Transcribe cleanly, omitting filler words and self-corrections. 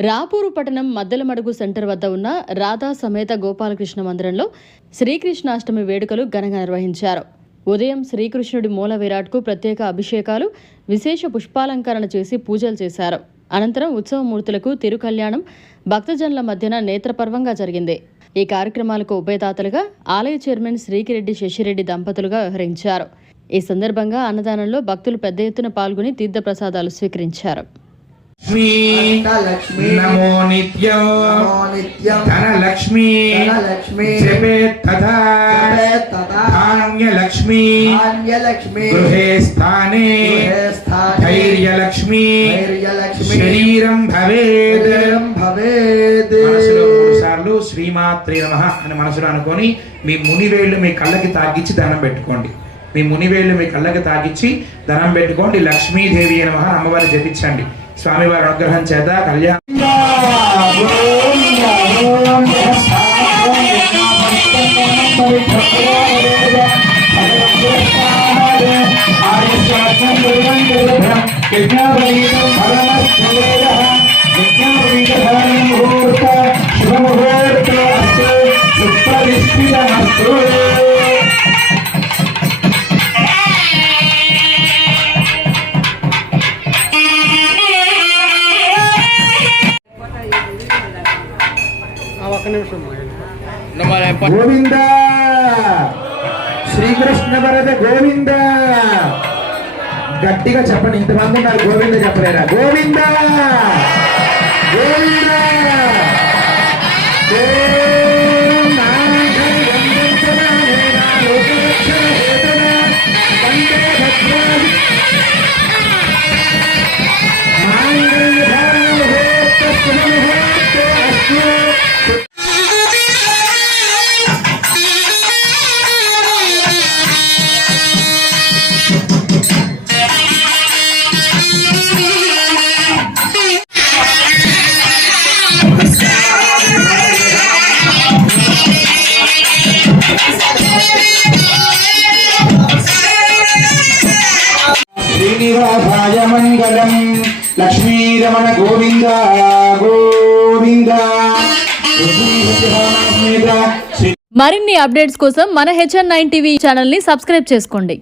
రాపూరు పట్టణం మద్దెలమడుగు సెంటర్ వద్ద ఉన్న రాధా సమేత గోపాలకృష్ణ మందిరంలో శ్రీకృష్ణాష్టమి వేడుకలు ఘనంగా నిర్వహించారు. ఉదయం శ్రీకృష్ణుడి మూల విరాట్కు ప్రత్యేక అభిషేకాలు, విశేష పుష్పాలంకరణ చేసి పూజలు చేశారు. అనంతరం ఉత్సవమూర్తులకు తిరుకల్యాణం భక్తజనుల మధ్యన నేత్రపర్వంగా జరిగింది. ఈ కార్యక్రమాలకు ఉభయదాతలుగా ఆలయ చైర్మన్ శ్రీకిరెడ్డి శశిరెడ్డి దంపతులుగా వ్యవహరించారు. ఈ సందర్భంగా అన్నదానంలో భక్తులు పెద్ద ఎత్తున పాల్గొని తీర్థప్రసాదాలు స్వీకరించారు. నమో నిత్యం ధనలక్ష్మీ జపేత్ తథా ధాన్యలక్ష్మీ గృహే స్థానే ధైర్యలక్ష్మీ శరీరం భవేద్. మనసులో 3 సార్లు శ్రీమాత్రే నమః అని మనసులో అనుకొని మీ మునివేళ్లు మీ కళ్ళకి తాకిచ్చి దండం పెట్టుకోండి. మీ మునివేళ్లు మీ కళ్ళకి తాకిచ్చి దండం పెట్టుకోండి. లక్ష్మీదేవి నమః అమ్మవారి జపించండి. స్వామివారి అనుగ్రహం చేత కళ్యాణం. గోవింద శ్రీకృష్ణ వరద గోవింద. గట్టిగా చెప్పండి, ఇంతమంది ఉన్నారు గోవింద చెప్పలేరా? గోవింద గోవింద. శ్రీనివాసాయ మంగళం. లక్ష్మీరమణ గోవింద గోవింద. మరిన్ని అప్డేట్స్ కోసం మన HN9 టీవీ ఛానల్ ని సబ్స్క్రైబ్ చేసుకోండి.